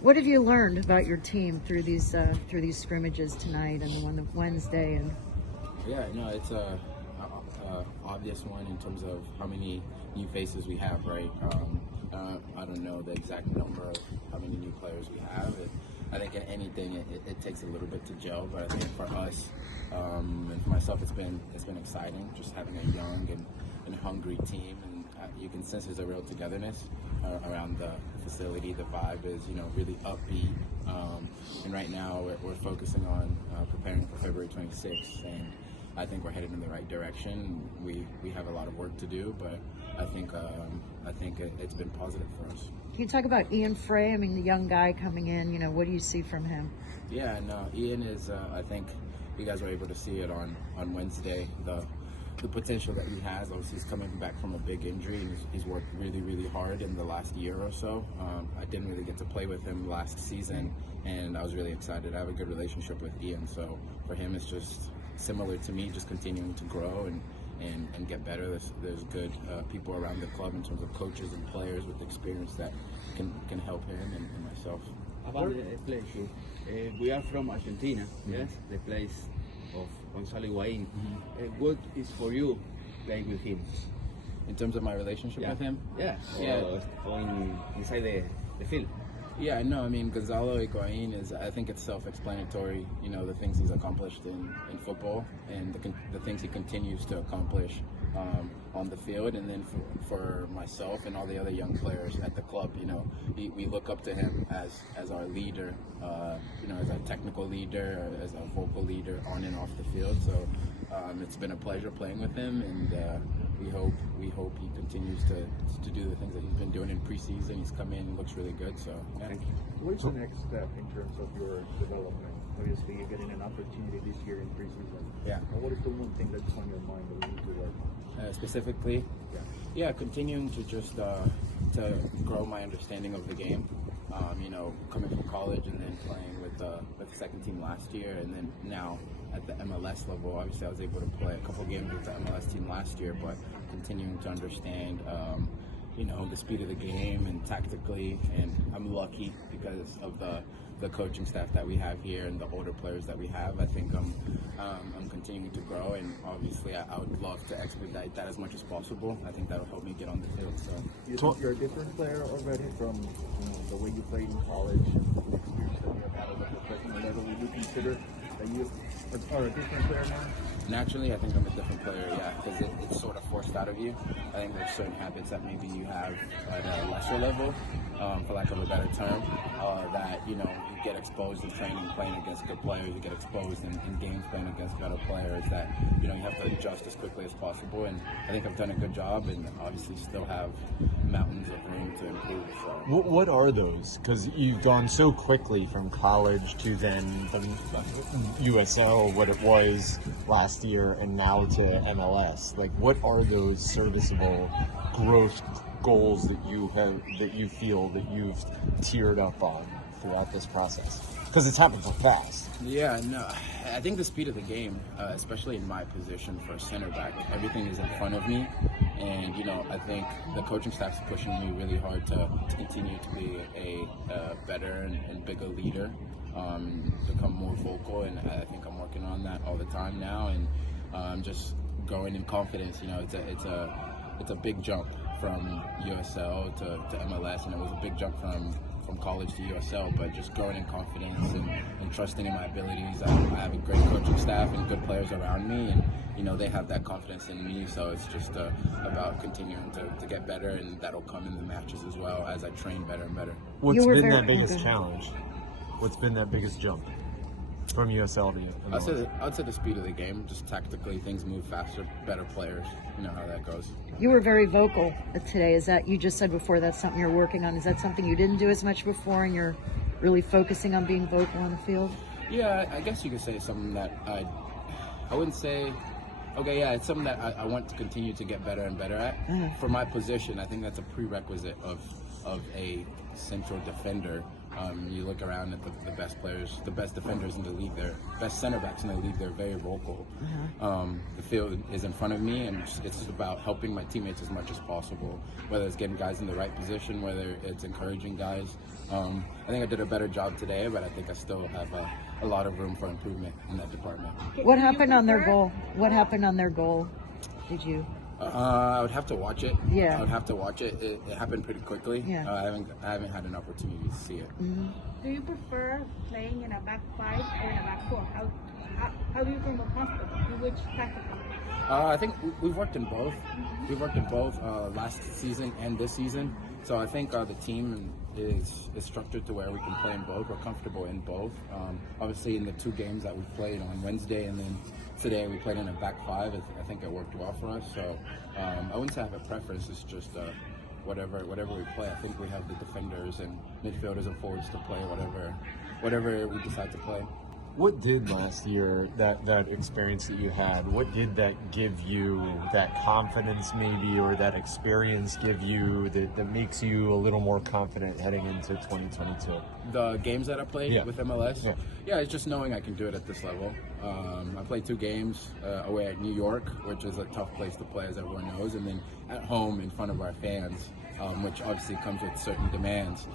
What have you learned about your team through these scrimmages tonight and the one of Wednesday? And yeah, no, it's a obvious one in terms of how many new faces we have, right? I don't know the exact number of how many new players we have. I think in anything it takes a little bit to gel, but I think for us and for myself, it's been exciting just having a young and hungry team, and you can sense there's a real togetherness around the facility. The vibe is really upbeat, and right now we're focusing on preparing for February 26th, and I think we're headed in the right direction. We have a lot of work to do, but I think it's been positive for us. Can you talk about Ian Frey? I mean, the young guy coming in. What do you see from him? Yeah, no, Ian is. I think you guys were able to see it on Wednesday. The potential that he has. Obviously, he's coming back from a big injury, and he's worked really, really hard in the last year or so. I didn't really get to play with him last season, and I was really excited. I have a good relationship with Ian, so for him, it's just similar to me, just continuing to grow and get better. There's good people around the club in terms of coaches and players with experience that can help him and myself. About the place, we are from Argentina, yes, the place of Gonzalo Higuaín. What is for you playing with him? In terms of my relationship with him? Yeah. Going inside the field. Yeah, no, I mean, Gonzalo Higuaín is, I think it's self-explanatory, the things he's accomplished in football and the things he continues to accomplish on the field. And then for myself and all the other young players at the club, we look up to him as our leader, as our technical leader, as our vocal leader on and off the field. So it's been a pleasure playing with him, and we hope he continues to do the things that he's been doing in preseason. He's come in and looks really good. So yeah. Thank you. What is the next step in terms of your development? Obviously, you're getting an opportunity this year in preseason. Yeah. But what is the one thing that's on your mind that we need to work on? Specifically, continuing to just to grow my understanding of the game. Coming from college and then playing with the second team last year, and then now at the MLS level. Obviously, I was able to play a couple games with the MLS team last year, but continuing to understand, the speed of the game and tactically. And I'm lucky because of the coaching staff that we have here and the older players that we have. I think I'm continuing to grow, and obviously I would love to expedite that as much as possible. I think that'll help me get on the field. So you think you're a different player already from the way you played in college and the experience that you have had at the professional level? Would you consider that you are a different player now? Naturally, I think I'm a different player, because it's sort of forced out of you. I think there's certain habits that maybe you have at a lesser level, for lack of a better term, that you get exposed in training playing against good players. You get exposed in games playing against better players that you have to adjust as quickly as possible. And I think I've done a good job, and obviously still have mountains of room to improve. So. What are those? Because you've gone so quickly from college to then the USL, what it was last year, and now to MLS. Like, what are those serviceable growth goals that you feel that you've tiered up on throughout this process? Because it's happened so fast. Yeah, no, I think the speed of the game, especially in my position for center back, everything is in front of me, and I think the coaching staff's pushing me really hard to continue to be a better and bigger leader, become more vocal, and I think I'm working on that all the time now, and just growing in confidence. It's a big jump from USL to MLS, and it was a big jump from college to USL, but just growing in confidence and trusting in my abilities. I have a great coaching staff and good players around me, and they have that confidence in me, so it's just about continuing to get better, and that'll come in the matches as well as I train better and better. What's been that biggest challenge? What's been that biggest jump from USL to MLS? I'd say the speed of the game. Just tactically, things move faster, better players. You know how that goes. You were very vocal today. Is that, you just said before, that's something you're working on? Is that something you didn't do as much before, and you're really focusing on being vocal on the field? Yeah, I guess you could say something that I wouldn't say. Okay, yeah, it's something that I want to continue to get better and better at. For my position, I think that's a prerequisite of a central defender. You look around at the best players, the best defenders in the league, their best center backs in the league, they're very vocal. The field is in front of me, and it's just about helping my teammates as much as possible, whether it's getting guys in the right position, whether it's encouraging guys. I think I did a better job today, but I think I still have a lot of room for improvement in that department. What happened on their goal? What happened on their goal? Did you? I would have to watch it. Yeah. I would have to watch it. It happened pretty quickly. Yeah. I haven't had an opportunity to see it. Do you prefer playing in a back five or in a back four? How do you feel more comfortable? In which tactical? I think we've worked in both. We've worked in both last season and this season. So I think the team is structured to where we can play in both. We're comfortable in both. Obviously, in the 2 games that we played on Wednesday and then today we played in a back five, I think it worked well for us. So I wouldn't say I have a preference. It's just whatever we play. I think we have the defenders and midfielders and forwards to play whatever we decide to play. What did last year, that experience that you had, what did that give you, that confidence maybe, or that experience give you that makes you a little more confident heading into 2022? The games that I played with MLS? Yeah. It's just knowing I can do it at this level. I played 2 games away at New York, which is a tough place to play, as everyone knows, and then at home in front of our fans, which obviously comes with certain demands.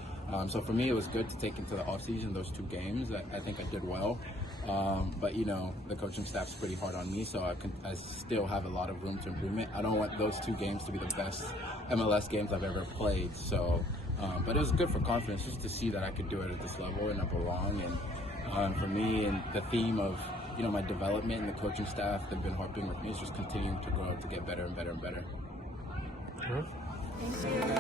So for me, it was good to take into the offseason those 2 games. I think I did well. But, the coaching staff's pretty hard on me, so I still have a lot of room to improvement. I don't want those 2 games to be the best MLS games I've ever played. So, but it was good for confidence just to see that I could do it at this level and I belong. And for me, and the theme of my development and the coaching staff that have been harping with me is just continuing to grow to get better and better and better. Sure. Thank you.